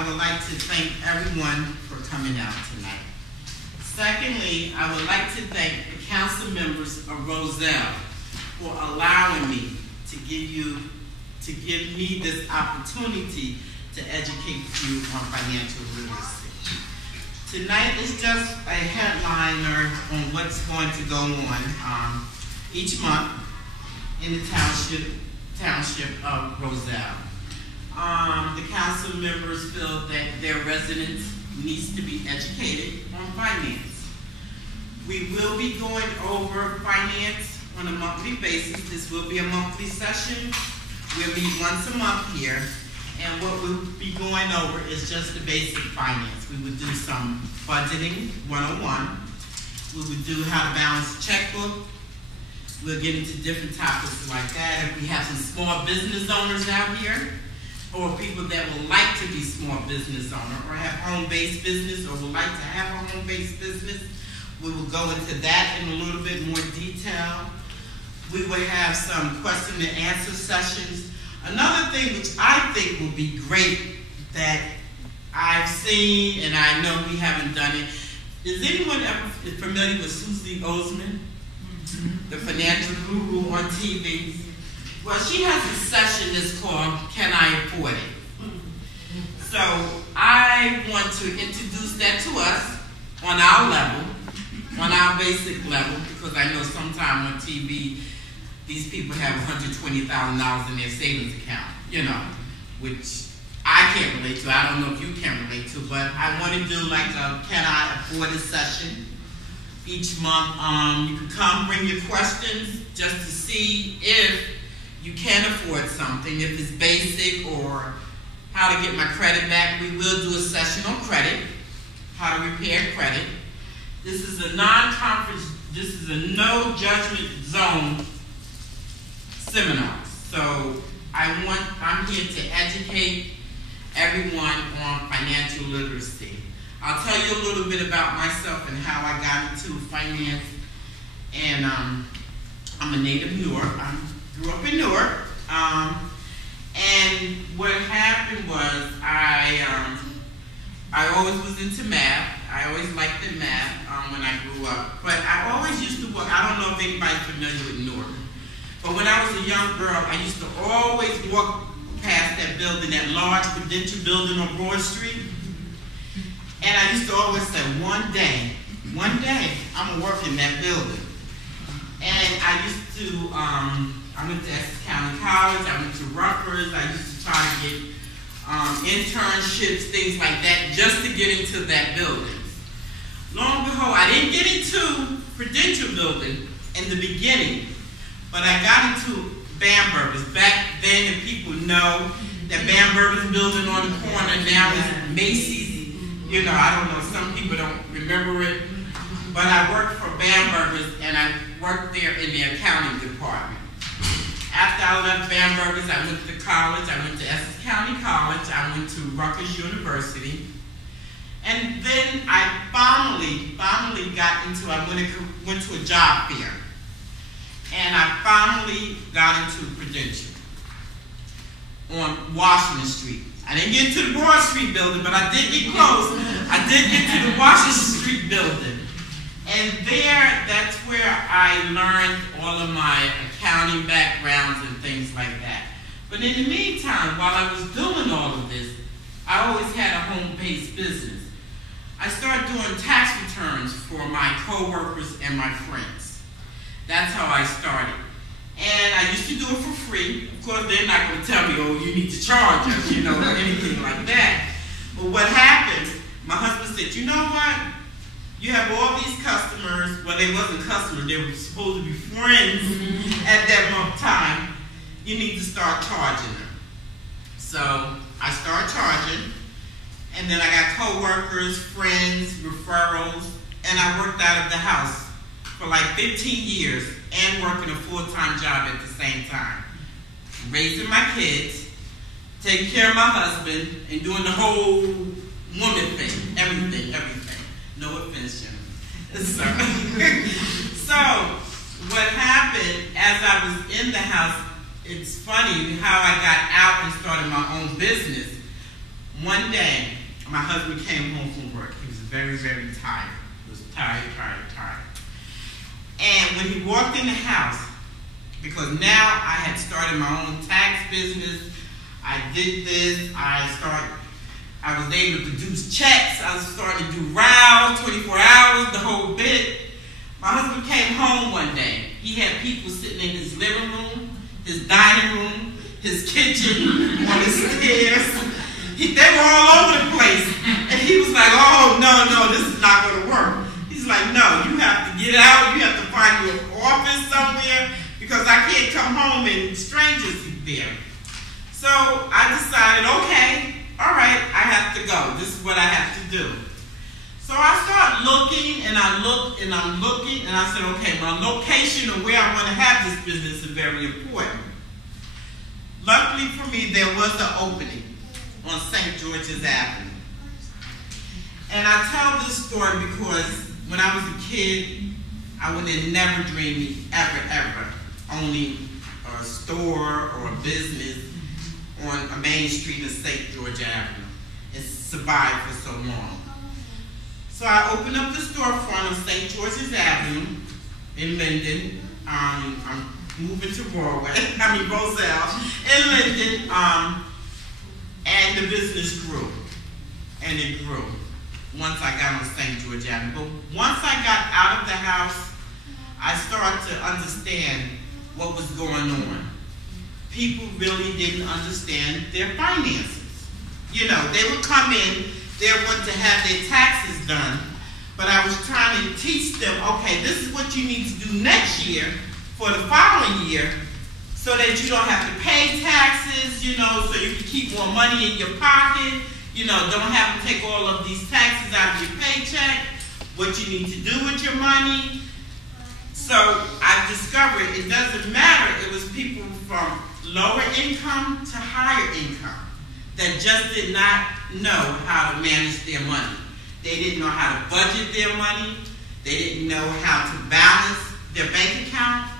I would like to thank everyone for coming out tonight. Secondly, I would like to thank the council members of Roselle for allowing me to give me this opportunity to educate you on financial literacy. Tonight is just a headliner on what's going to go on each month in the township of Roselle. The council members feel that their residents needs to be educated on finance. We will be going over finance on a monthly basis. This will be a monthly session. We'll meet once a month here, and what we'll be going over is just the basic finance. We would do some budgeting 101. We would do how to balance a checkbook. We'll get into different topics like that. If we have some small business owners out here, or people that would like to be small business owner, or have home-based business, or would like to have a home-based business, we will go into that in a little bit more detail. We will have some question and answer sessions. Another thing which I think would be great that I've seen, and I know we haven't done it, is anyone ever familiar with Susie Osman, the financial guru on TV? Well, she has a session that's called Can I Afford It? So I want to introduce that to us on our level, on our basic level, because I know sometimes on TV, these people have $120,000 in their savings account, you know, which I can't relate to. I don't know if you can relate to, but I want to do like a Can I Afford It session each month. You can come bring your questions just to see if you can afford something, if it's basic, or how to get my credit back. We will do a session on credit, how to repair credit. This is a non-conference, this is a no judgment zone seminar. So I'm here to educate everyone on financial literacy. I'll tell you a little bit about myself and how I got into finance. And I'm a native Newark. I grew up in Newark. And what happened was I always was into math. I always liked the math when I grew up. But I always used to work. I don't know if anybody's familiar with Newark. But when I was a young girl, I used to always walk past that building, that large Prudential building on Broad Street. And I used to always say, one day, I'm going to work in that building. And I used to, I went to Essex County College, I went to Rutgers, I used to try to get internships, things like that, just to get into that building. Lo and behold, I didn't get into Prudential building in the beginning, but I got into Bamberger's. Back then, if people know that Bamberger's building on the corner now is Macy's. You know, I don't know, some people don't remember it, but I worked for Bamberger's, and I worked there in the accounting department. After I left Bamberger's, I went to college. I went to Essex County College. I went to Rutgers University. And then I finally got into, I went to a job fair. And I finally got into Prudential on Washington Street. I didn't get to the Broad Street building, but I did get close. I did get to the Washington Street building. And there, that's where I learned all of my accounting backgrounds and things like that. But in the meantime, while I was doing all of this, I always had a home-based business. I started doing tax returns for my co-workers and my friends. That's how I started. And I used to do it for free. Of course, they're not going to tell me, oh, you need to charge us, you know, or anything like that. But what happened, my husband said, you know what? You have all these customers. Well, they wasn't customers. They were supposed to be friends at that time. You need to start charging them. So I started charging. And then I got co-workers, friends, referrals. And I worked out of the house for like 15 years and working a full-time job at the same time. Raising my kids, taking care of my husband, and doing the whole woman thing. Everything. No offense, gentlemen. So what happened as I was in the house, it's funny how I got out and started my own business. one day, my husband came home from work. He was very, very tired. He was tired. And when he walked in the house, because now I had started my own tax business, I did this, I was able to produce checks, I was starting to do rounds, 24 hours, the whole bit. My husband came home one day. He had people sitting in his living room, his dining room, his kitchen, on his stairs. They were all over the place. And he was like, oh, no, this is not going to work. He's like, no, you have to get out. You have to find your office somewhere because I can't come home and strangers are there. So I decided, okay, all right, I have to go. This is what I have to do. So I started looking, and I looked, and I'm looking, and I said, okay, my location of where I want to have this business is very important. Luckily for me, there was an opening on St. George's Avenue. And I tell this story because when I was a kid, I would have never dreamed ever owning a store or a business on a main street of St. George Avenue. It survived for so long. So I opened up the storefront of St. George's Avenue in Linden. I'm moving to Roselle in Linden, and the business grew, and it grew once I got on St. George Avenue. But once I got out of the house, I started to understand what was going on. People really didn't understand their finances. You know, they would come in, they want to have their taxes done, but I was trying to teach them, okay, this is what you need to do next year for the following year so that you don't have to pay taxes, you know, so you can keep more money in your pocket, you know, don't have to take all of these taxes out of your paycheck, what you need to do with your money. So I discovered it doesn't matter. It was people from lower income to higher income that just did not know how to manage their money. They didn't know how to budget their money. They didn't know how to balance their bank account,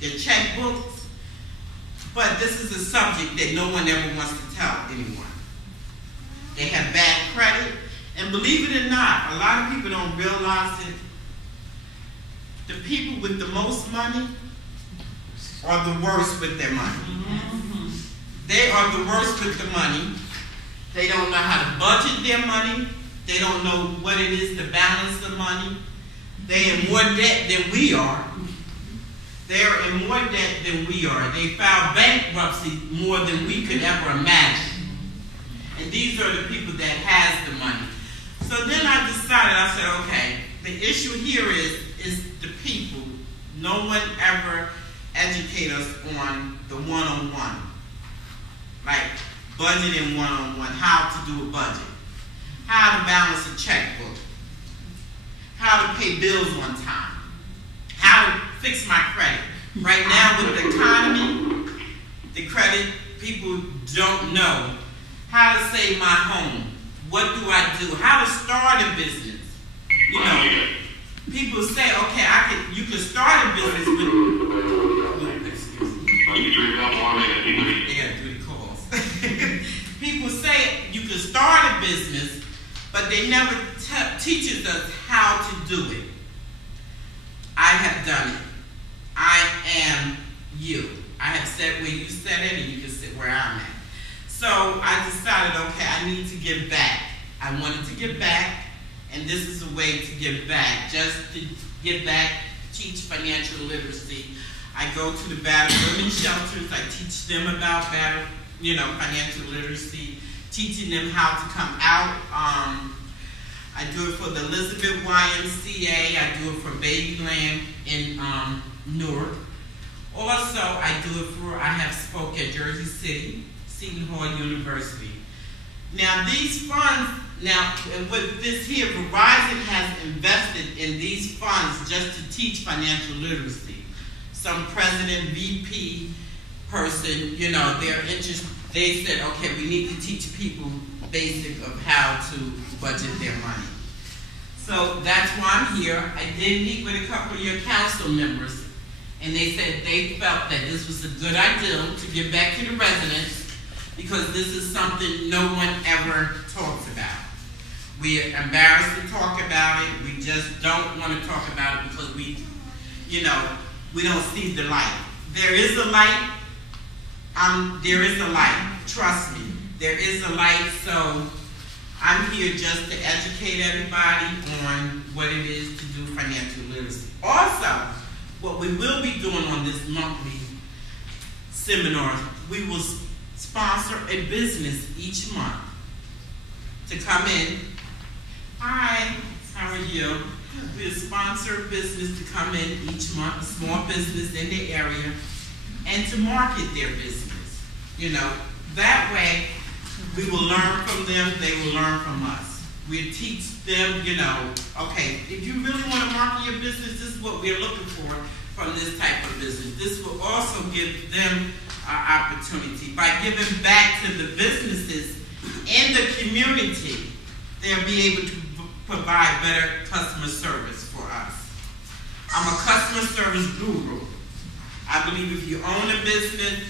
their checkbooks. But this is a subject that no one ever wants to tell anyone. They have bad credit, and believe it or not, a lot of people don't realize it. The people with the most money are the worst with their money. They are the worst with the money. They don't know how to budget their money. They don't know what it is to balance the money. They are in more debt than we are. They are in more debt than we are. They filed bankruptcy more than we could ever imagine. And these are the people that has the money. So then I decided, I said, okay, the issue here is the people. No one ever educate us on the one-on-one. Like budgeting one-on-one, how to do a budget, how to balance a checkbook, how to pay bills on time, how to fix my credit. Right now with the economy, the credit, people don't know how to save my home. What do I do? How to start a business. You know, people say, okay, you can start a business with, excuse me. They got to do the calls. People say you can start a business, but they never teaches us how to do it. I have done it. I am you. I have sat where you sat in, and you can sit where I'm at. So I decided, okay, I need to give back. I wanted to give back, and this is a way to give back. Just to give back, teach financial literacy. I go to the battered women's shelters. I teach them about financial literacy, teaching them how to come out. I do it for the Elizabeth YMCA. I do it for Babyland in Newark. Also, I have spoke at Jersey City, Seton Hall University. Now these funds, with this here, Verizon has invested in these funds just to teach financial literacy. Some president, VP person, they're interested. They said, okay, we need to teach people basic of how to budget their money. So that's why I'm here. I did meet with a couple of your council members, and they said they felt that this was a good idea to give back to the residents because this is something no one ever talks about. We're embarrassed to talk about it. We just don't want to talk about it because we don't see the light. There is a light. There is a light. Trust me. There is a light. So I'm here just to educate everybody on what it is to do financial literacy. Also, what we will be doing on this monthly seminar, we will sponsor a business each month to come in. Hi, how are you? We'll sponsor a business to come in each month, a small business in the area, and to market their business. That way we will learn from them, they will learn from us. We'll teach them, okay, if you really want to market your business, this is what we're looking for from this type of business. This will also give them an opportunity. By giving back to the businesses in the community, they'll be able to provide better customer service for us. I'm a customer service guru. I believe if you own a business,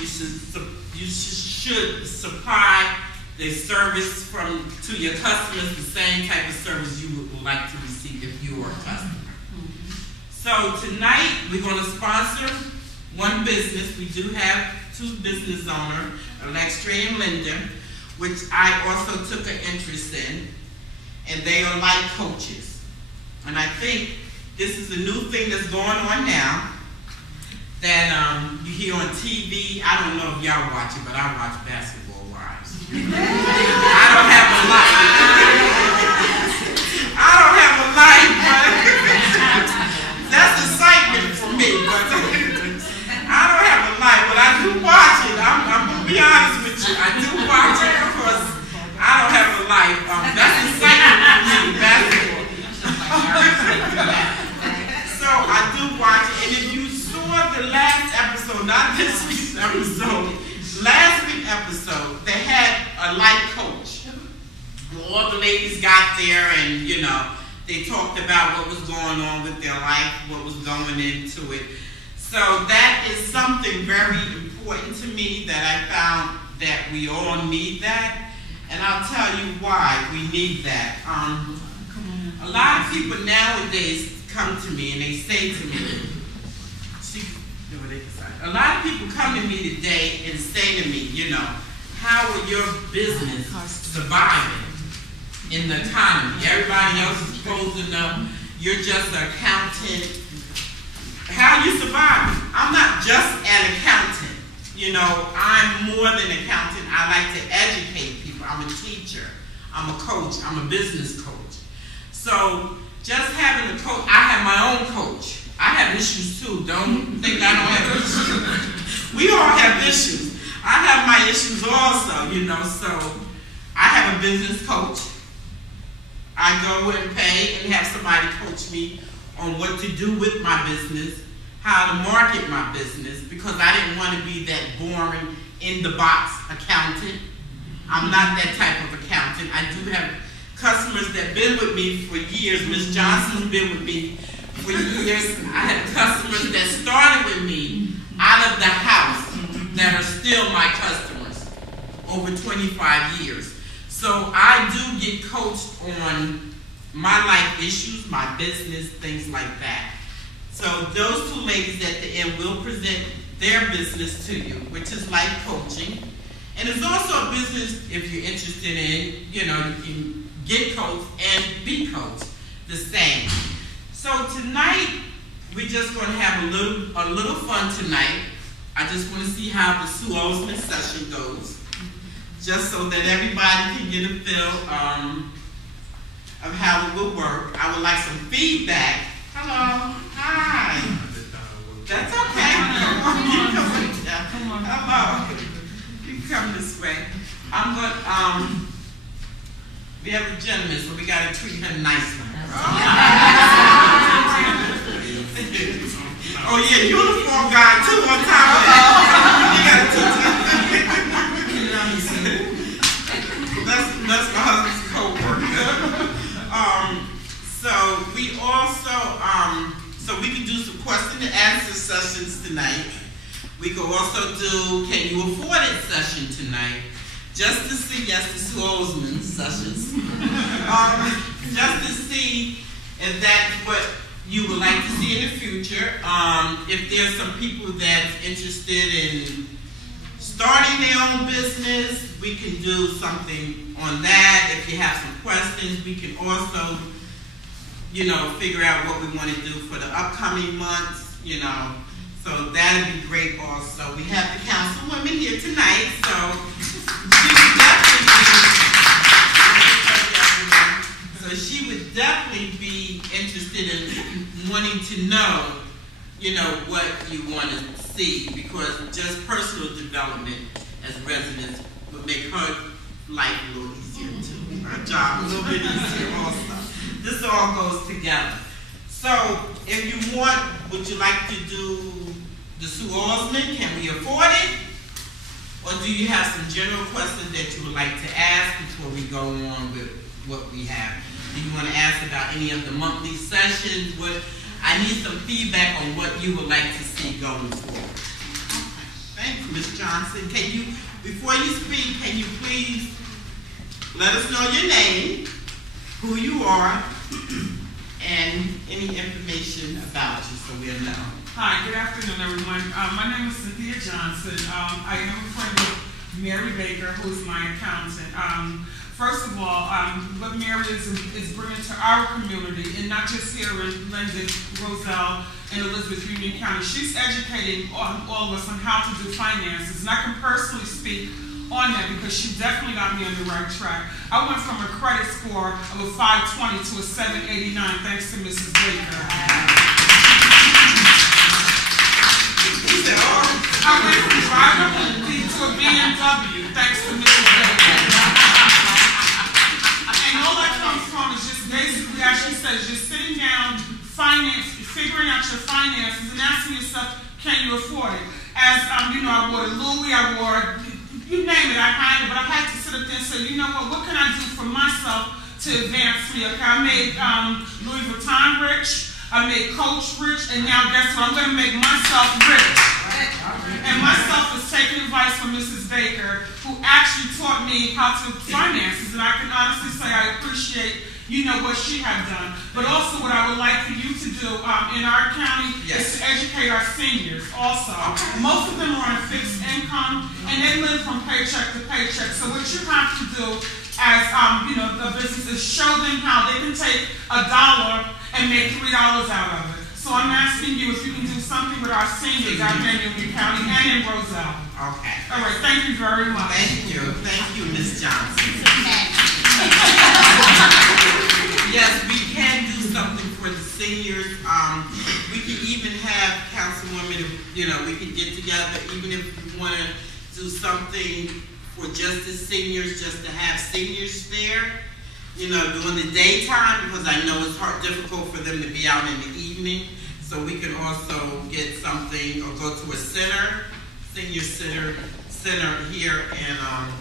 you should supply the service to your customers, the same type of service you would like to receive if you were a customer. So tonight we're going to sponsor one business. We do have two business owners, Alextra and Linda, which I also took an interest in, and they are life coaches. And I think this is a new thing that's going on now that you hear on TV. I don't know if y'all watch it, but I watch Basketball Wives. I don't have a life. I don't have a life, but that's excitement for me. But I don't have a life, but I do watch it. I'm going to be honest with you. I do watch it because I don't have a life. That's excitement for me, basketball. So I do watch it, and if you saw the last episode, not this week's episode, last week's episode, they had a life coach. All the ladies got there and, they talked about what was going on with their life, what was going into it. So that is something very important to me that I found that we all need that. And I'll tell you why we need that. A lot of people nowadays come to me and they say to me, a lot of people come to me today and say to me, how are your business surviving in the economy? Everybody else is supposed to know you're just an accountant. How are you surviving? I'm not just an accountant. I'm more than an accountant. I like to educate people. I'm a teacher. I'm a coach. I'm a business coach. So just having a coach, I have my own coach. I have issues too. Don't think I don't have issues. We all have issues. I have my issues also, so I have a business coach. I go and pay and have somebody coach me on what to do with my business, how to market my business, because I didn't want to be that boring in-the-box accountant. I'm not that type of accountant. I do have customers that have been with me for years. Ms. Johnson's been with me for years. I have customers that started with me out of the house that are still my customers over 25 years. So I do get coached on my life issues, my business, things like that. So those two ladies at the end will present their business to you, which is life coaching. And it's also a business, if you're interested in, you can get coached and be coached the same. So tonight, we're just going to have a little fun tonight. I just want to see how the Sue Osman session goes, just so that everybody can get a feel of how it will work. I would like some feedback. Hello. Hi. That's okay. Come on. Hello. You can come this way. I'm going we have a gentleman, so we got to treat him nicely. Oh yeah, uniform guy too on top of that. That's my husband's co-worker. So we also, so we can do some question and answer sessions tonight. We could also do Can You Afford It session tonight, just to see, yes, the Sue Osmond sessions, just to see if that's what you would like to see in the future. If there's some people that's interested in starting their own business, we can do something on that. If you have some questions, we can also, you know, figure out what we want to do for the upcoming months, you know. So that'd be great also. We have the councilwoman here tonight, so she would definitely be interested in wanting to know, you know, what you want to see, because just personal development as residents would make her life a little easier too, her job a little bit easier also. This all goes together. So if you want, would you like to do the Sue Osmond, Can We Afford It? Or do you have some general questions that you would like to ask before we go on with what we have? Do you want to ask about any of the monthly sessions? I need some feedback on what you would like to see going forward. Okay. Thank you, Ms. Johnson. Can you, before you speak, can you please let us know your name, who you are, and any information about you so we'll know. Hi, good afternoon, everyone. My name is Cynthia Johnson. I am a friend of Mary Baker, who is my accountant. First of all, what Mary is bringing to our community, and not just here in Linden, Roselle, and Elizabeth Union County, she's educating all of us on how to do finances. And I can personally speak on that because she definitely got me on the right track. I went from a credit score of a 520 to a 789 thanks to Mrs. Baker. I went from driving to a BMW thanks to Mrs. Baker. And all that comes from is just basically, as she says, just sitting down, figuring out your finances and asking yourself, can you afford it? As you know, I wore Louis, I wore, you name it, I had it, but I had to sit up there and say, you know what can I do for myself to advance me? Okay, I made Louis Vuitton rich, I made Coach rich, and now guess what? I'm going to make myself rich. And myself is taking advice from Mrs. Baker, who actually taught me how to finances, and I can honestly say I appreciate, you know, what she had done. But also what I would like for you to do in our county is to educate our seniors also. Most of them are on a fixed income, and they live from paycheck to paycheck. So what you have to do as, you know, the business is show them how they can take $1 and make $3 out of it. So I'm asking you if you can do something with our seniors out here in Union County and in Roselle. Okay. All right, thank you very much. Thank you, Ms. Johnson. Yes, we can do something for the seniors. We can even have councilwomen, you know, we can get together, even if we want to do something for just the seniors, just to have seniors there, you know, during the daytime, because I know it's difficult for them to be out in the evening. So we can also get something or go to a senior center here and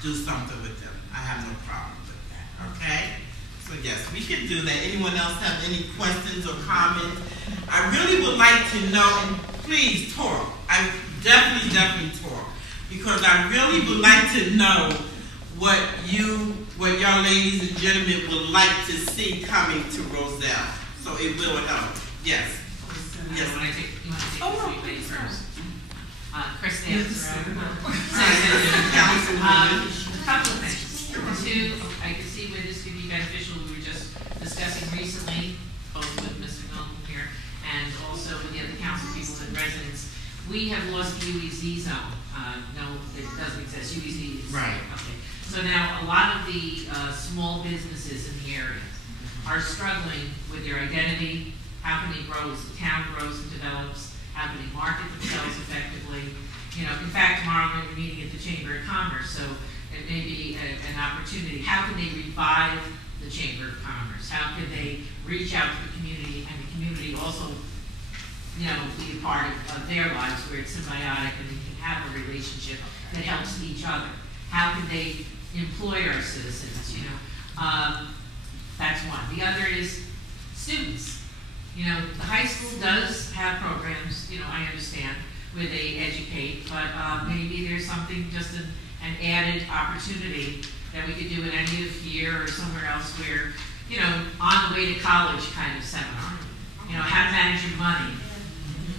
do something with them. I have no problem with that, okay? So yes, we can do that. Anyone else have any questions or comments? I really would like to know, and please talk. I definitely talk, because I really would like to know what y'all ladies and gentlemen would like to see coming to Roselle. So it will help. Yes. Yes. You want to take anybody first? Chris Davis. A couple of things. Two, I can see where this could be beneficial. We were just discussing recently, both with Mr. Milton here and also with the other council people and residents. We have lost UEZ zone. No, it doesn't exist. UEZ is right. Okay. So now a lot of the small businesses in the area are struggling with their identity. How can they grow as the town grows and develops? How can they market themselves effectively? You know, in fact, tomorrow we're going to be meeting at the Chamber of Commerce, so it may be an opportunity. How can they revive the Chamber of Commerce? How can they reach out to the community, and the community also, you know, be a part of their lives where it's symbiotic and they can have a relationship that helps each other? How can they employ our citizens, you know? That's one. The other is students. You know, the high school does have programs, you know, I understand, where they educate, but maybe there's something, just an added opportunity that we could do in any of here or somewhere else where, you know, on the way to college kind of seminar. You know, how to manage your money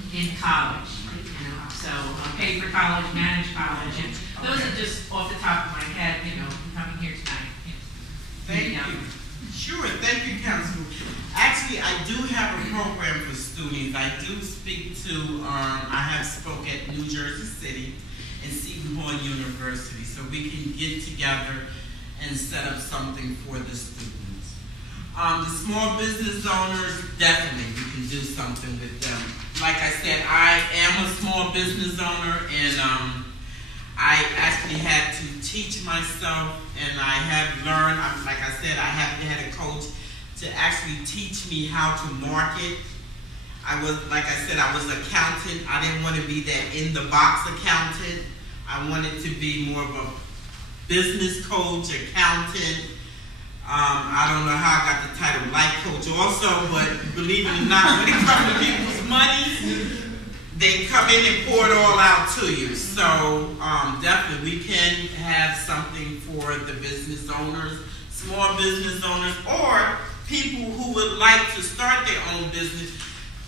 in college. You know, so pay for college, manage college, and those are just off the top of my head. You know, coming here tonight. Thank you. Sure, thank you, Councilman. Actually, I do have a program for students. I do speak to. I have spoke at New Jersey City and Seton Hall University, so we can get together and set up something for the students. The small business owners, definitely we can do something with them. Like I said, I am a small business owner, and I actually had to teach myself, and I have learned, like I said, I haven't had a coach to actually teach me how to market. I was, like I said, I was an accountant. I didn't want to be that in-the-box accountant. I wanted to be more of a business coach, accountant. I don't know how I got the title life coach also, but believe it or not, when it comes to people's money, they come in and pour it all out to you. So definitely we can have something for the business owners, small business owners, or people who would like to start their own business.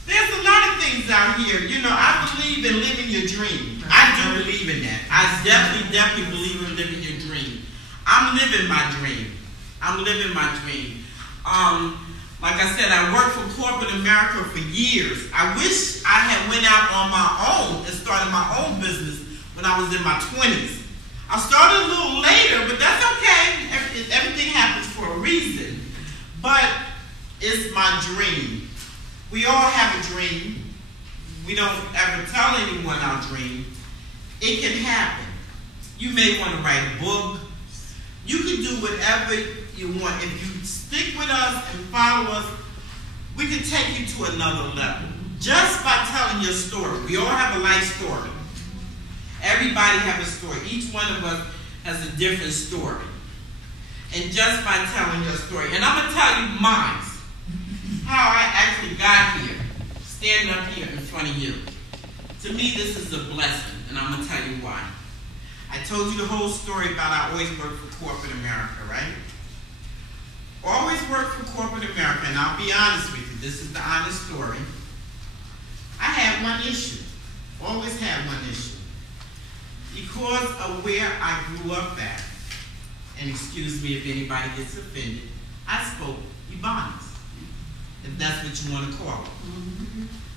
There's a lot of things out here. You know, I believe in living your dream. I do believe in that. I definitely believe in living your dream. I'm living my dream. I'm living my dream. Like I said, I worked for corporate America for years. I wish I had went out on my own and started my own business when I was in my 20s. I started a little later, but that's okay. Everything happens for a reason. But it's my dream. We all have a dream. We don't ever tell anyone our dream. It can happen. You may want to write a book. You can do whatever you want. If you stick with us and follow us, we can take you to another level. Just by telling your story. We all have a life story. Everybody has a story. Each one of us has a different story. And just by telling your story. And I'm going to tell you mine. How I actually got here. Standing up here in front of you. To me, this is a blessing. And I'm going to tell you why. I told you the whole story about I always worked for corporate America, right? Always worked for corporate America, and I'll be honest with you, this is the honest story. I had one issue. Always had one issue. Because of where I grew up at, and excuse me if anybody gets offended, I spoke Ebonics, if that's what you want to call it.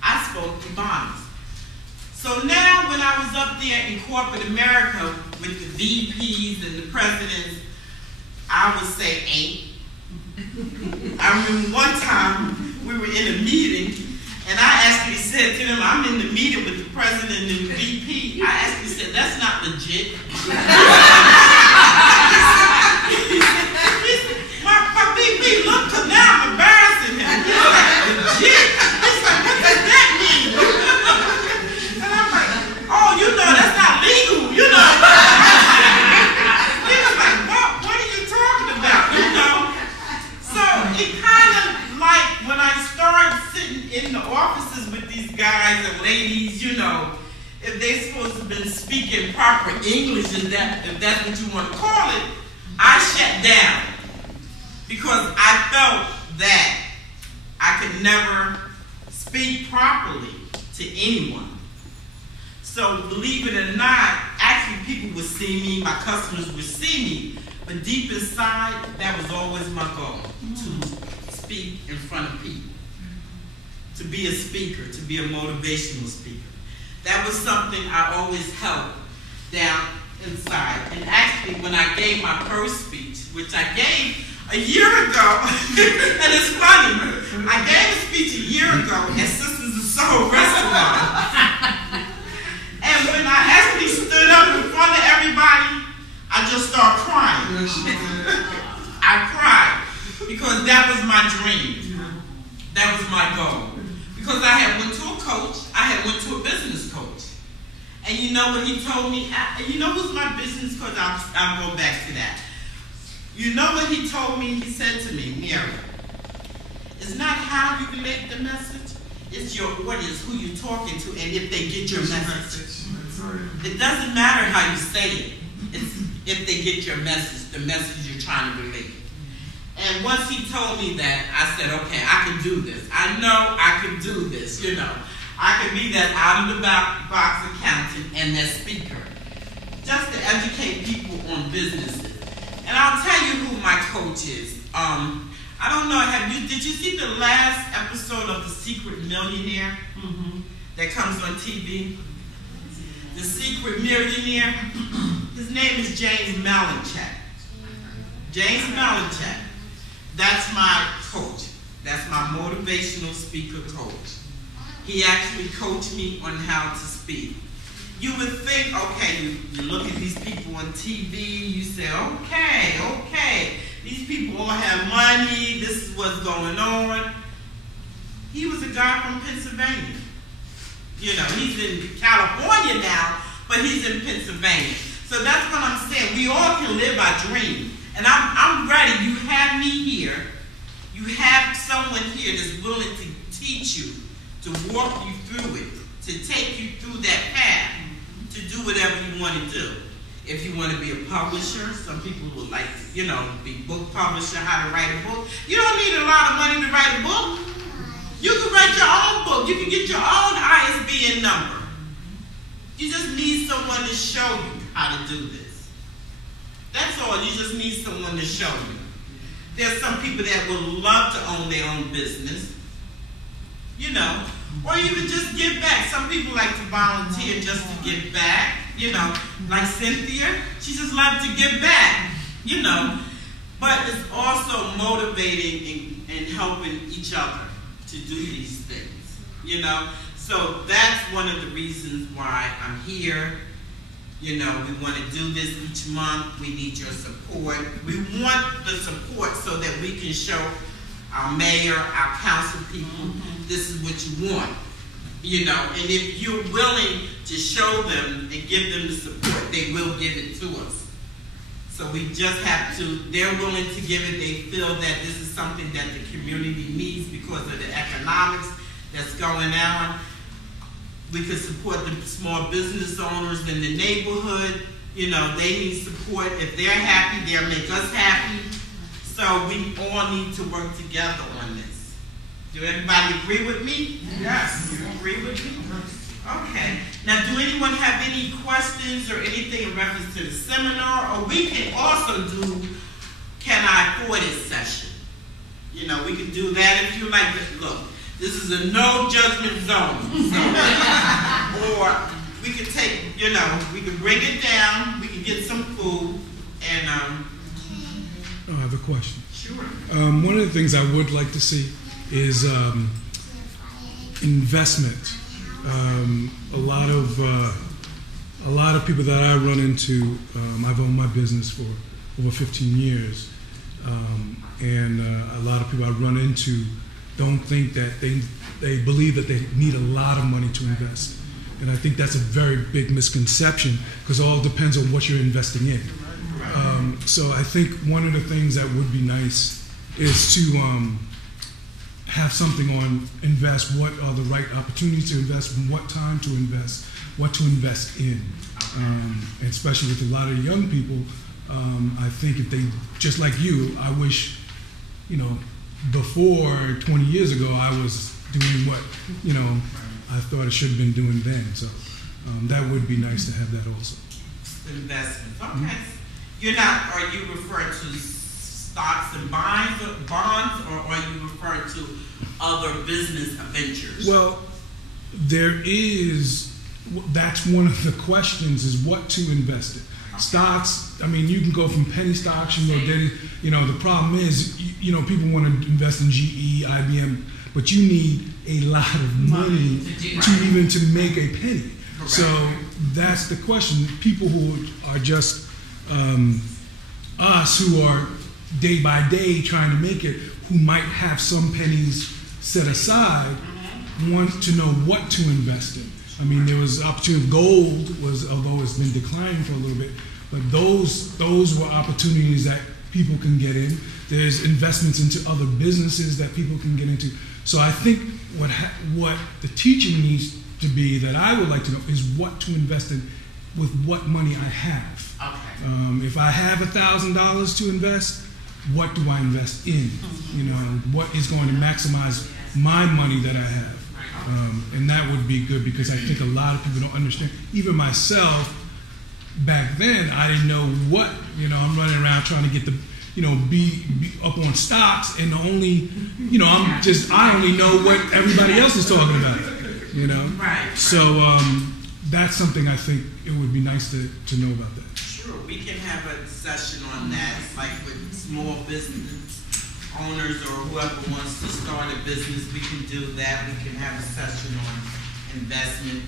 I spoke Ebonics. So now when I was up there in corporate America with the VPs and the presidents, I would say ain't. I remember one time we were in a meeting and I actually said to them, I'm in the meeting with the president and the VP. I actually said, that's not legit. my VP looked, because now I'm embarrassing him. He's like, legit? He's like, what does that mean? And I'm like, oh, you know, that's not legal, you know. He was like, what are you talking about, you know? So it kind of like when I started sitting in the offices with these guys and ladies, you know, if they're supposed to have been speaking proper English, if that's what you want to call it, I shut down. Because I felt that I could never speak properly to anyone. So believe it or not, actually people would see me, my customers would see me, but deep inside, that was always my goal, to speak in front of people, to be a speaker, to be a motivational speaker. That was something I always held down inside. And actually, when I gave my first speech, which I gave a year ago, and it's funny, I gave a speech a year ago at Sisters of Soul Restaurant. And when I actually stood up in front of everybody, I just started crying. I cried because that was my dream. That was my goal. Because I had went to a coach, I had went to a business coach. And you know what he told me? You know who's my business coach? I'll go back to that. You know what he told me? He said to me, Mary, it's not how you relate the message, It's your audience, who you're talking to, and if they get your message. It doesn't matter how you say it. It's if they get your message, the message you're trying to relate. And once he told me that, I said, okay, I can do this. I know I can do this, you know. I can be that out-of-the-box accountant and that speaker, just to educate people on businesses. And I'll tell you who my coach is. I don't know, did you see the last episode of The Secret Millionaire that comes on TV? The Secret Millionaire? His name is James Malinchak. James Malinchak. That's my coach. That's my motivational speaker coach. He actually coached me on how to speak. You would think, okay, you look at these people on TV, you say, okay, these people all have money, this is what's going on. He was a guy from Pennsylvania. You know, he's in California now, but he's in Pennsylvania. So that's what I'm saying. We all can live our dream. And I'm ready. You have me here. You have someone here that's willing to teach you, to walk you through it, to take you through that path, to do whatever you want to do. If you want to be a publisher, some people would like to, you know, be book publisher, how to write a book. You don't need a lot of money to write a book. You can write your own book. You can get your own ISBN number. You just need someone to show you how to do this. That's all. You just need someone to show you. There's some people that would love to own their own business, you know, or even just give back. Some people like to volunteer just to give back, you know, like Cynthia. She just loves to give back, you know. But it's also motivating and helping each other to do these things, you know. So that's one of the reasons why I'm here. You know, we want to do this each month. We need your support. We want the support so that we can show our mayor, our council people, this is what you want. You know, and if you're willing to show them and give them the support, they will give it to us. So we just have to, they're willing to give it. They feel that this is something that the community needs because of the economics that's going on. We could support the small business owners in the neighborhood. You know, they need support. If they're happy, they'll make us happy. So we all need to work together on this. Do everybody agree with me? Yes. You agree with me? Okay. Now, do anyone have any questions or anything in reference to the seminar? Or we can also do, can I afford it session? You know, we can do that if you like. Look. This is a no judgment zone. So, or we could take, you know, we could bring it down, we could get some food, and I have a question. Sure. One of the things I would like to see is investment. A lot of people that I run into, I've owned my business for over 15 years, and a lot of people I run into don't think that they believe that they need a lot of money to invest. And I think that's a very big misconception because it all depends on what you're investing in. So I think one of the things that would be nice is to have something on invest, what are the right opportunities to invest, what time to invest, what to invest in. And especially with a lot of young people, I think if they, just like you, I wish, you know, before 20 years ago, I was doing what, you know, I thought I should have been doing then. So that would be nice to have that also. Investments, okay. You're not, are you referring to stocks and bonds, or are you referring to other business ventures? Well, there is, that's one of the questions is what to invest in. Stocks, I mean, you can go from penny stocks, you know, the problem is, you know, people want to invest in GE, IBM, but you need a lot of money to even to make a penny. Correct. So that's the question. People who are just us, who are day by day trying to make it, who might have some pennies set aside, want to know what to invest in. I mean, there was opportunity. Gold was, although it's been declining for a little bit, but those were opportunities that people can get in. There's investments into other businesses that people can get into. So I think what the teaching needs to be, that I would like to know, is what to invest in with what money I have. Okay. If I have $1,000 to invest, what do I invest in? You know, what is going to maximize my money that I have? And that would be good, because I think a lot of people don't understand. Even myself, back then, I didn't know what, you know, I'm running around trying to get the, you know, be up on stocks, and the only, you know, I only know what everybody else is talking about, you know? Right. So that's something I think it would be nice to know about that. Sure, we can have a session on that. It's like with small business owners or whoever wants to start a business, we can do that. We can have a session on investment.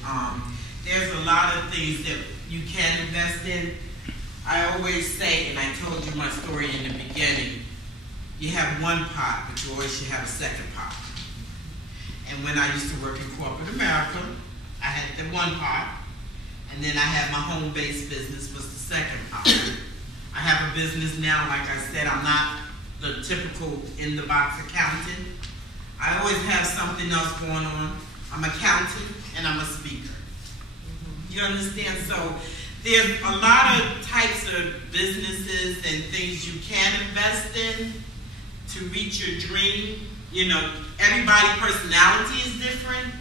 There's a lot of things that you can invest in. I always say, and I told you my story in the beginning, you have one pot, but you always should have a second pot. And when I used to work in corporate America, I had the one pot, and then I had my home-based business was the second pot. I have a business now, like I said, I'm not the typical in-the-box accountant. I always have something else going on. I'm an accountant, and I'm a speaker. You understand? So there's a lot of types of businesses and things you can invest in to reach your dream. You know, everybody's personality is different.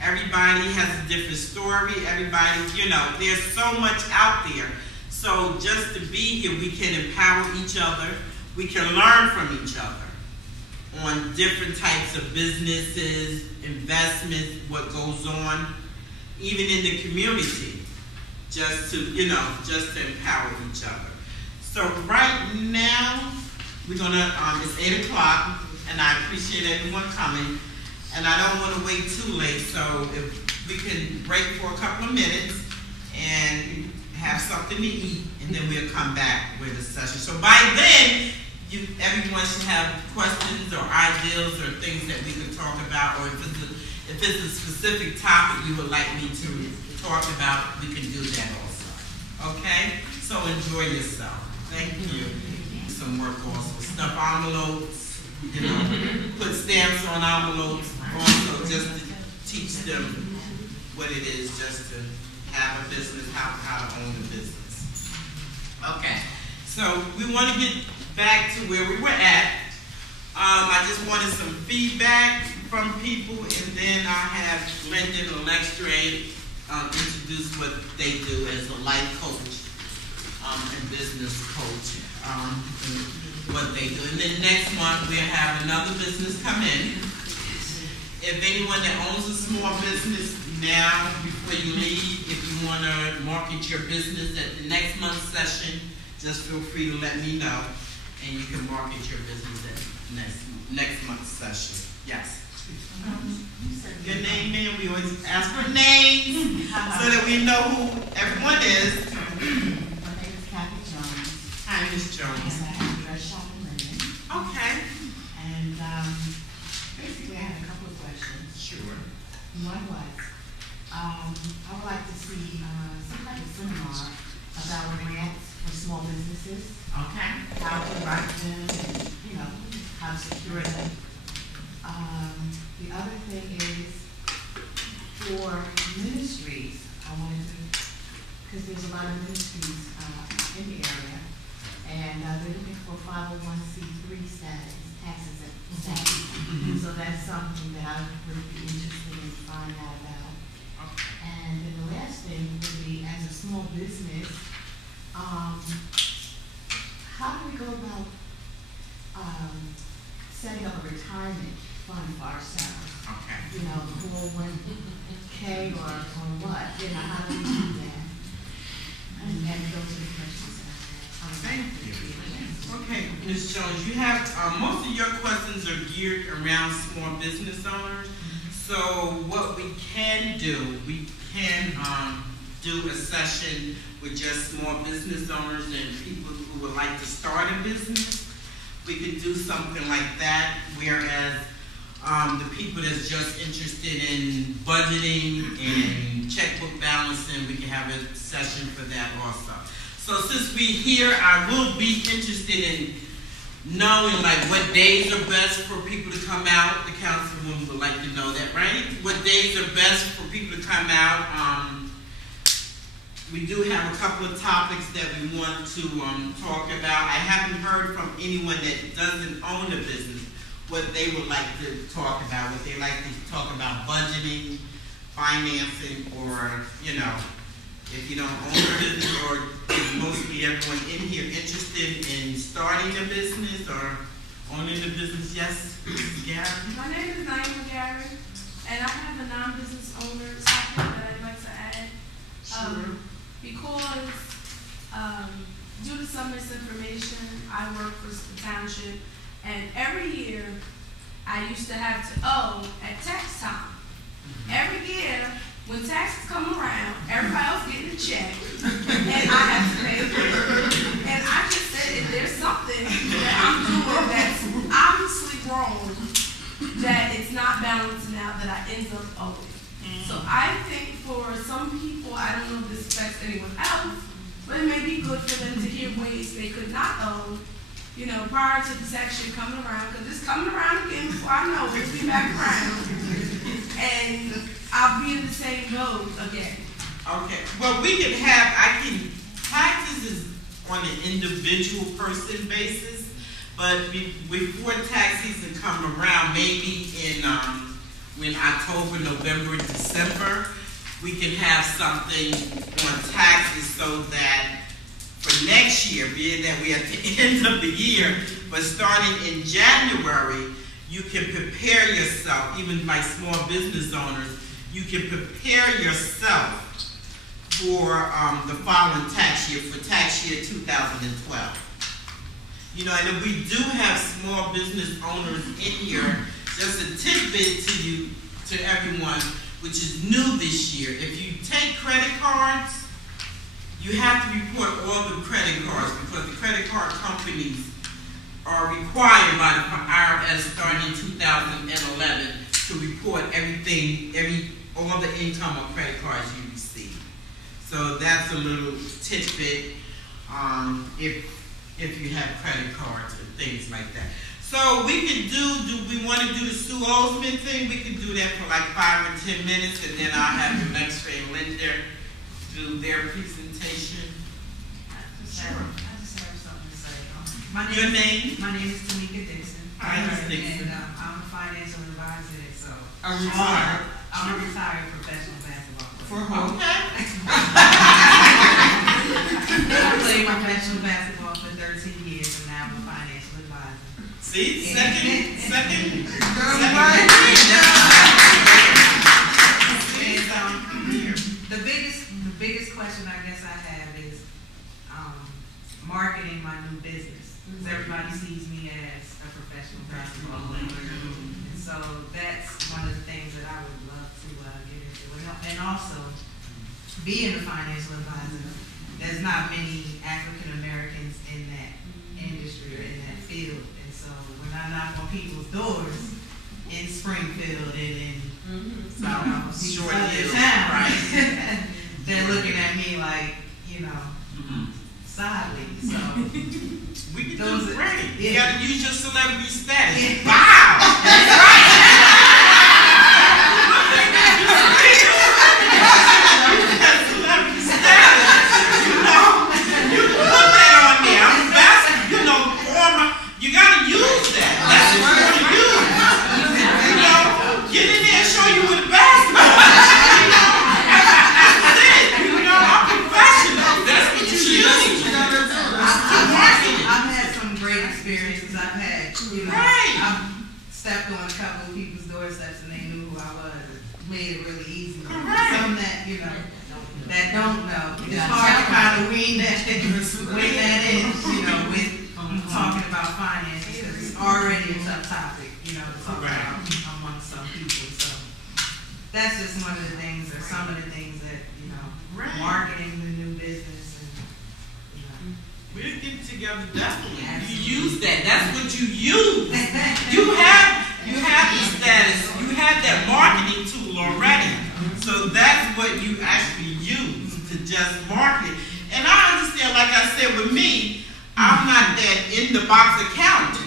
Everybody has a different story. Everybody, you know, there's so much out there. So just to be here, we can empower each other. We can learn from each other on different types of businesses, investments, what goes on, even in the community, just to, you know, just to empower each other. So right now, we're gonna, it's 8 o'clock, and I appreciate everyone coming, and I don't want to wait too late, so if we can break for a couple of minutes and have something to eat, and then we'll come back with a session. So by then, everyone should have questions or ideas or things that we can talk about, or if it's a specific topic you would like me to talk about, we can do that also. Okay? So enjoy yourself. Thank you. Some work also. Stuff envelopes, you know, put stamps on envelopes, also just to teach them what it is just to have a business, how to own a business. Okay. So we want to get back to where we were at. I just wanted some feedback from people, and then I have Lyndon or Lextray introduce what they do as a life coach and business coach, and what they do. And then next month we'll have another business come in. If anyone that owns a small business now, before you leave, if you want to market your business at the next month's session, just feel free to let me know, and you can market your business at next month's session. Yes. Your name, man. We always ask for names so that we know who everyone is. My name is Kathy Jones. Hi, Ms. Jones. And I have a dress shop in Linden. Okay. And basically, I had a couple of questions. Sure. One was, I would like to see some kind of seminar about grants for small businesses. Okay. How to write them and, you know, how to secure them. The other thing is, for ministries, I wanted to, because there's a lot of ministries in the area, and they're looking for 501c3 status, taxes and status. So that's something that I would be interested in finding out about. And then the last thing would be, as a small business, how do we go about setting up a retirement fund for ourselves? Okay. You know, the 401k or what? You know, how do we do that? And those are the questions that I have. Thank you. Okay, Ms. Jones, you have, most of your questions are geared around small business owners. So what we can do, we can do a session with just small business owners and people who would like to start a business. We could do something like that, whereas the people that's just interested in budgeting and checkbook balancing, we can have a session for that also. So since we're here, I will be interested in knowing like what days are best for people to come out. The councilwoman would like to know that, right? What days are best for people to come out. We do have a couple of topics that we want to talk about. I haven't heard from anyone that doesn't own a business what they would like to talk about, what they like to talk about budgeting, financing, or, you know, if you don't own a business, or is mostly everyone in here interested in starting a business or owning a business? Yes, Mrs. Gary? My name is Naima Gary, and I have a non-business owner topic that I'd like to add. Sure. Because due to some misinformation, I work for the township, and every year I used to have to owe at tax time. Every year, when taxes come around, everybody else getting a check, and I have to pay the bill. And I just said, if there's something that I'm doing that's obviously wrong, that it's not balancing out, that I end up owing. So I think for some people, I don't know if this affects anyone else, but it may be good for them to hear ways they could not own, you know, prior to the tax year coming around, because it's coming around again before I know it, it'll be back around. And I'll be in the same boat again. Okay, well, we can have, taxes is on an individual person basis, but before tax season come around, maybe in, when October, November, December, we can have something on taxes so that for next year, being that we're at the end of the year, but starting in January, you can prepare yourself, even like small business owners, you can prepare yourself for the following tax year, for tax year 2012. You know, and if we do have small business owners in here, just a tidbit to everyone, which is new this year. If you take credit cards, you have to report all the credit cards because the credit card companies are required by the IRS starting in 2011 to report all the income of credit cards you receive. So that's a little tidbit if you have credit cards and things like that. So we can do we want to do the Sue Osmond thing? We can do that for like 5 or 10 minutes, and then I'll have the next and Linda do their presentation. I just have something to say. Your name? My name is Tamika Dixon. Hi, Ms. Dixon. And I'm a financial advisor, so I'm retired. I'm a retired professional basketball player. For who? Okay. I played professional basketball for 13 years, and now I'm a financial advisor. See, second. The biggest question I guess I have is marketing my new business. Because everybody sees me as a professional basketball player, and so that's one of the things that I would love to get into. And also, being a financial advisor, there's not many African Americans in that industry or in that field. When I knock on people's doors in Springfield and in Short other Hills, town, right? They're looking at me like, sadly. So we can do great. Yeah. You gotta use your celebrity status. Yeah. Wow! That's right! Celebrity status. You can put that on there. I'm a basketball, former. You gotta use that. That's what you want to use. Get in there and show you with the basketball. That's it. I'm professional. That's what you use. I've had some great experiences. I've stepped on a couple of people's doorsteps and they knew who I was. It made it really easy. Some that, that don't know. It's hard to kind of wean that in, with talking about finances, because it's already a tough topic, to talk about amongst some people. So that's just one of the things, or some of the things that, marketing the new business and, We'll get together definitely. You use that. That's what you use. You have the status. You have that marketing tool already. So that's what you actually use to just market it. And I understand, like I said, with me, I'm not that in the box accountant.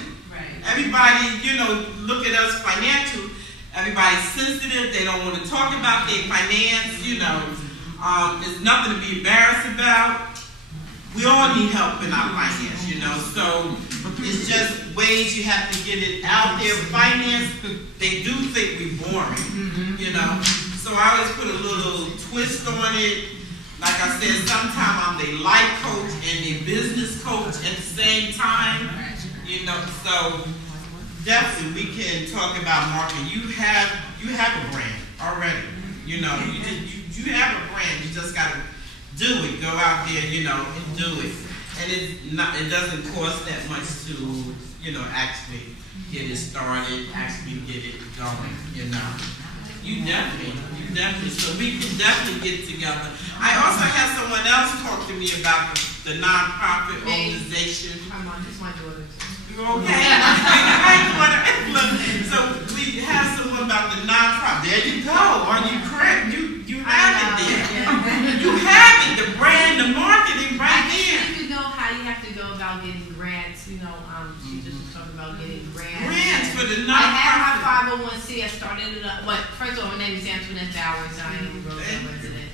everybody, you know, look at us financial. Everybody's sensitive. They don't want to talk about their finance, you know. There's nothing to be embarrassed about. We all need help in our finance, you know. So it's just ways you have to get it out there. Finance, they do think we're boring, you know. So I always put a little twist on it. Like I said, sometimes I'm their life coach and their business coach at the same time, you know. So definitely we can talk about marketing. You have a brand already, you know. You have a brand. You just gotta do it. Go out there, you know, and do it. And it doesn't cost that much to, you know, actually get it started, actually get it going, you know. You definitely, so we can definitely get together. I also had someone else talk to me about the nonprofit organization. Come on, it's my daughter. You okay? Look, so we have someone about the nonprofit. There you go. Are you correct? You have it there. You have it. The brand, the marketing right there. I think you know how you have to go about getting grants. You know, she just was talking about getting grants. Grants for the nonprofit. I have my 501c. I started it up. But first of all, my name is Antoinette Bowers. I am a Roselle resident.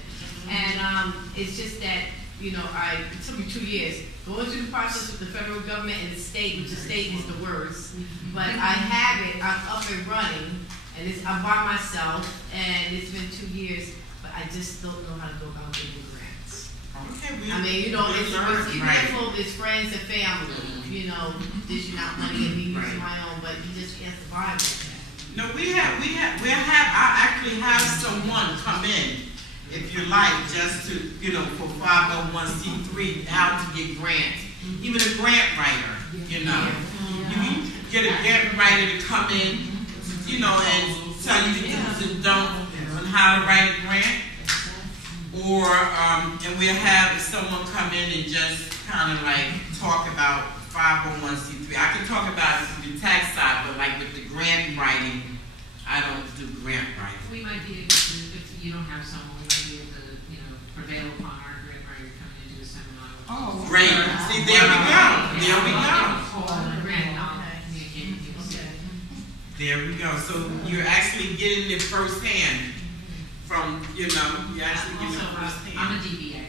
And it's just that, you know, it took me 2 years going through the process with the federal government and the state, which the state is the worst. But I have it. I'm up and running, and I'm by myself. And it's been 2 years, but I just don't know how to go about getting grants. Okay, I mean, you know, it's careful. It's friends and family. You know, dishing out money and me using my own, but you just can't survive with that. No, I actually have someone come in, if you like, just to, you know, for 501c3, how to get grants. Even a grant writer, you know. You can get a grant writer to come in, you know, and tell you the do's and don'ts on how to write a grant. Or, and we'll have someone come in and just kind of like talk about 501c3. I can talk about the tax side, but like with the grant writing, I don't do grant writing. We might be able to, if you don't have someone, we might be able to, you know, prevail upon our grant writer coming into a seminar. Oh, great. See, there we go. There we go. There we go. So you're actually getting it firsthand from, you know, you're actually getting it firsthand. I'm a DBA.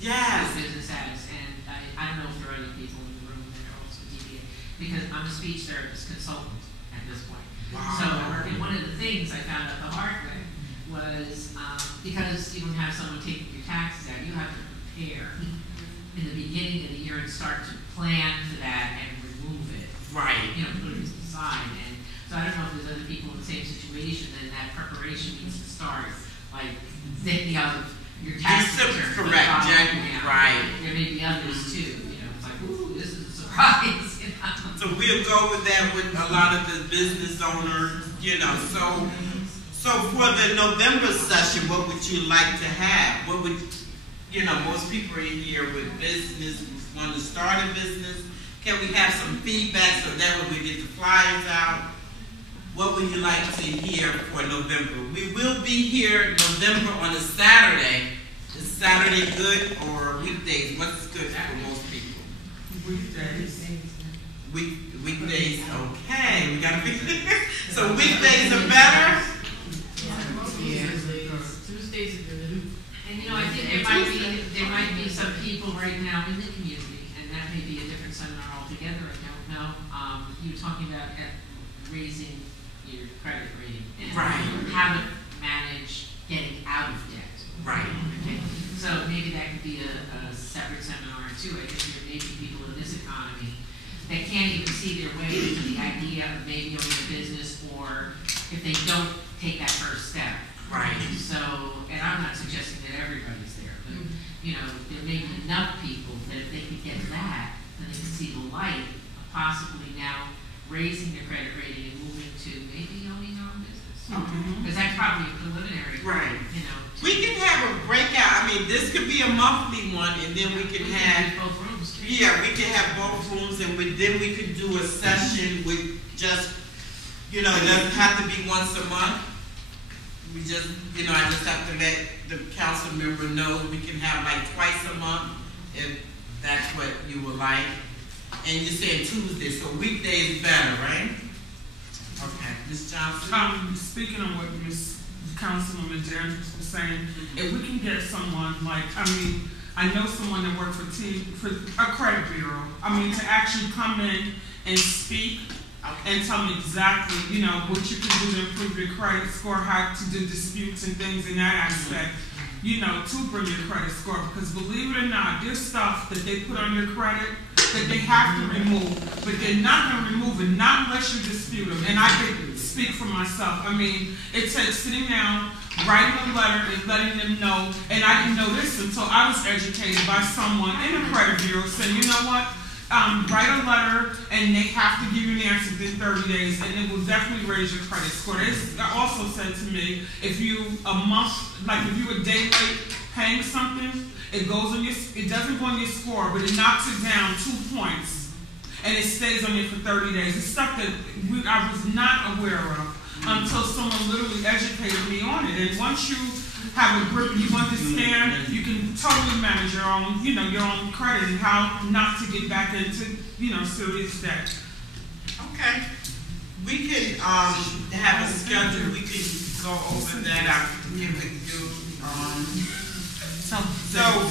Yes. Business status, and I don't know if there are other people in the room that are also DBA, because I'm a speech therapist consultant at this point. Wow. So one of the things I found out the hard way was because you don't have someone taking your taxes out, you have to prepare in the beginning of the year and start to plan for that and remove it. Right. You know, put it aside. And so I don't know if there's other people in the same situation, then that preparation needs to start, like thinking of your tax return. Correct. Right. There may be others too. You know, it's like, ooh, this is a surprise. You know? So we'll go with that with a lot of the business owners, you know. So for the November session, what would you like to have? What would, you know, most people are in here with business, want to start a business. Can we have some feedback so that when we get the flyers out? What would you like to hear for November? We will be here November on a Saturday. Is Saturday good or weekdays? What's good for most people? Weekdays. Weekdays, okay. We gotta fix it. So weekdays are better? Tuesdays are good. And you know, I think there might be some people right now in the community, and that may be a different seminar altogether. I don't know. You were talking about raising your credit rating and how to manage getting out of debt. Right. Okay. So maybe that could be a separate seminar too. I think there may be people in this economy that can't even see their way to the idea of maybe owning a business, or if they don't take that first step. Right. So, and I'm not suggesting that everybody's there, but you know, there may be enough people that if they could get that, then they can see the light of possibly now raising their credit rating and moving to maybe owning their own business. Because that's probably a preliminary. Right. You know. We can have a breakout. I mean, this could be a monthly one, and then we can have both rooms too. Yeah, we can have both rooms, and then we could do a session with just, you know, it doesn't have to be once a month. We just, you know, I just have to let the council member know we can have like twice a month, if that's what you would like. And you said Tuesday, so weekday is better, right? Ms. Johnson? Speaking of what Ms. Councilwoman Janice was saying, if we can get someone like, I know someone that worked for a credit bureau. To actually come in and speak and tell me exactly, what you can do to improve your credit score, how to do disputes and things in that aspect, to bring your credit score. Because believe it or not, there's stuff that they put on your credit that they have to remove, but they're not going to remove it, not unless you dispute them. And I can speak for myself. It takes sitting down, writing a letter and letting them know, and I didn't know this until I was educated by someone in a credit bureau saying, you know what, write a letter and they have to give you an answer within 30 days and it will definitely raise your credit score. They also said to me, if you a day late paying something, it doesn't go on your score, but it knocks it down 2 points and it stays on you for 30 days. It's stuff that I was not aware of until someone literally educated me on it. And once you have a grip and you understand, you can totally manage your own, your own credit and how not to get back into, serious debt. Okay. We can have a schedule. We can go over that. I can give it to you. So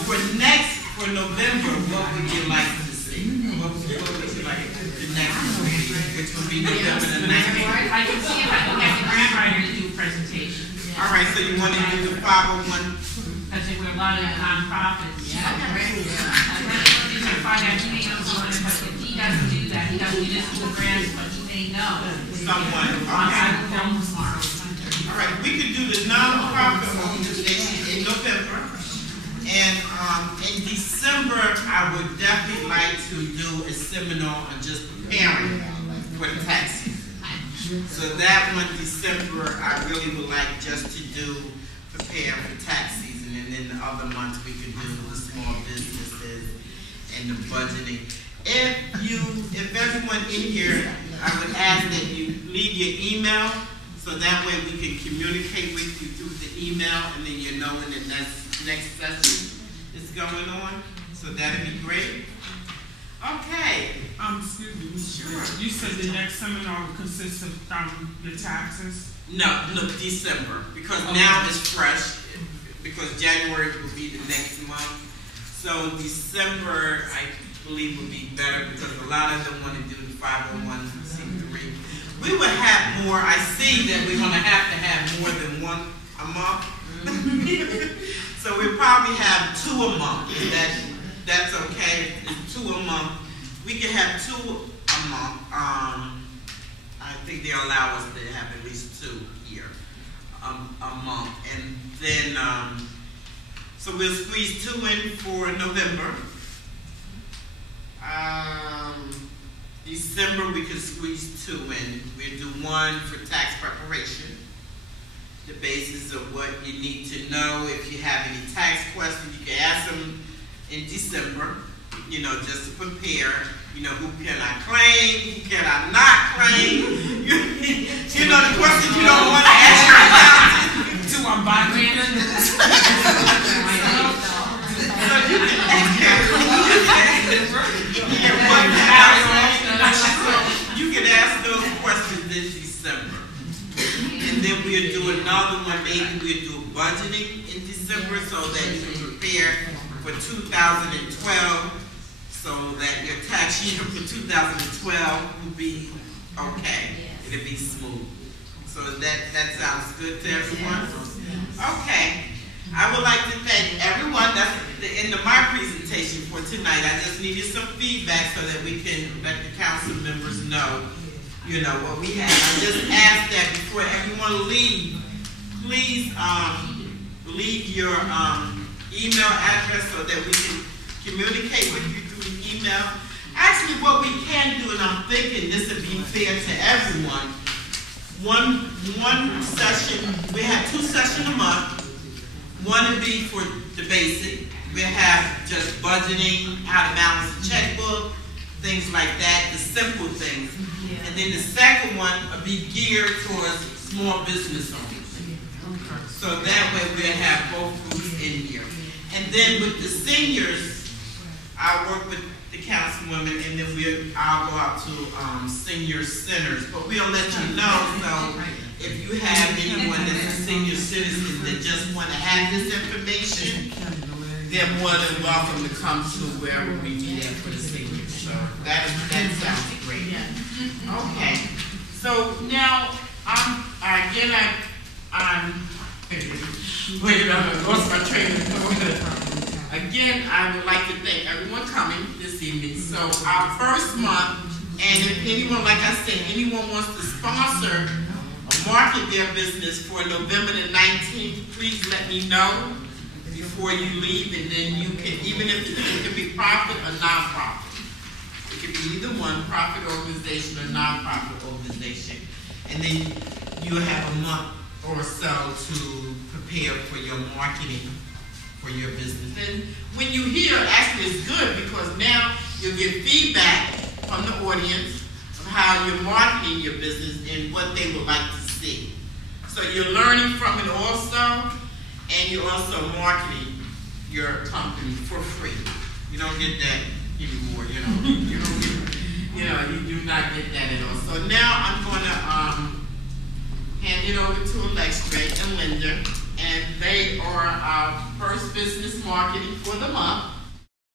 for November, what would you like to see? What would you like the next meeting, which will be November the 19th? I can see if I can get the grant writer to do a presentation. All right, so you want to do the 501? I think we're a lot of nonprofits. These are financial meetings, but if he doesn't do that, he doesn't just do the grants, but he may know. Someone. On film tomorrow. All right, we could do the nonprofit organization in November. And in December, I would definitely like to do a seminar on just preparing for the tax season. So that one, December, I really would like just to do prepare for tax season. And then the other months we could do the small businesses and the budgeting. If everyone in here, I would ask that you leave your email so that way we can communicate with you through the email and then you know when the next session is going on. So that'd be great. Okay. Excuse me. Sure. You said the next seminar will consist of your taxes? No, December. Because now it's fresh. Because January will be the next month. So December, I believe, would be better because a lot of them want to do the 501c3. We would have more. I see that we're going to have more than one a month. So we'll probably have 2 a month. That's okay. It's 2 a month. We can have 2 a month. I think they allow us to have at least 2 here a month. And then, so we'll squeeze 2 in for November. December we can squeeze 2 in. We'll do 1 for tax preparation. The basis of what you need to know. If you have any tax questions, you can ask them in December, just to prepare. Who can I claim? Who can I not claim? The questions you don't want to ask yourself. Do I buy So you can ask those questions in December. And then we'll do another one. Maybe we'll do budgeting in December so that you can prepare for 2012 so that your tax year for 2012 will be okay. It'll be smooth. So that sounds good to everyone? Okay. I would like to thank everyone. That's the end of my presentation for tonight. I just needed some feedback so that we can let the council members know, what we have. I just ask that before everyone leaves, please leave your email address so that we can communicate with you through the email. Actually, what we can do, and I'm thinking this would be fair to everyone, one session, we have 2 sessions a month. One would be for the basic. We have just budgeting, how to balance the checkbook, things like that, the simple things. And then the second one would be geared towards small business owners. So that way we'll have both groups in here. And then with the seniors, I work with the councilwomen, and then I'll go out to senior centers. But we'll let you know. So if you have anyone that's a senior citizen that just want to have this information, they're more than welcome to come to wherever we meet at for the seniors. So that sounds great. Okay. So now I'm wait, I lost my train of thought. Again, I would like to thank everyone coming this evening. So our first month, and if anyone, like I said, anyone wants to sponsor or market their business for November the 19th, please let me know before you leave, and then you can, even if it could be profit or non-profit. It could be either one, profit organization or non-profit organization. And then you'll have a month or so to prepare for your marketing for your business. And when you hear, actually it's good because now you'll get feedback from the audience of how you're marketing your business and what they would like to see. So you're learning from it also, and you're also marketing your company for free. You don't get that anymore, you do not get that at all. So now I'm going to hand it over to Alexia and Linda, and they are our first business marketing for the month.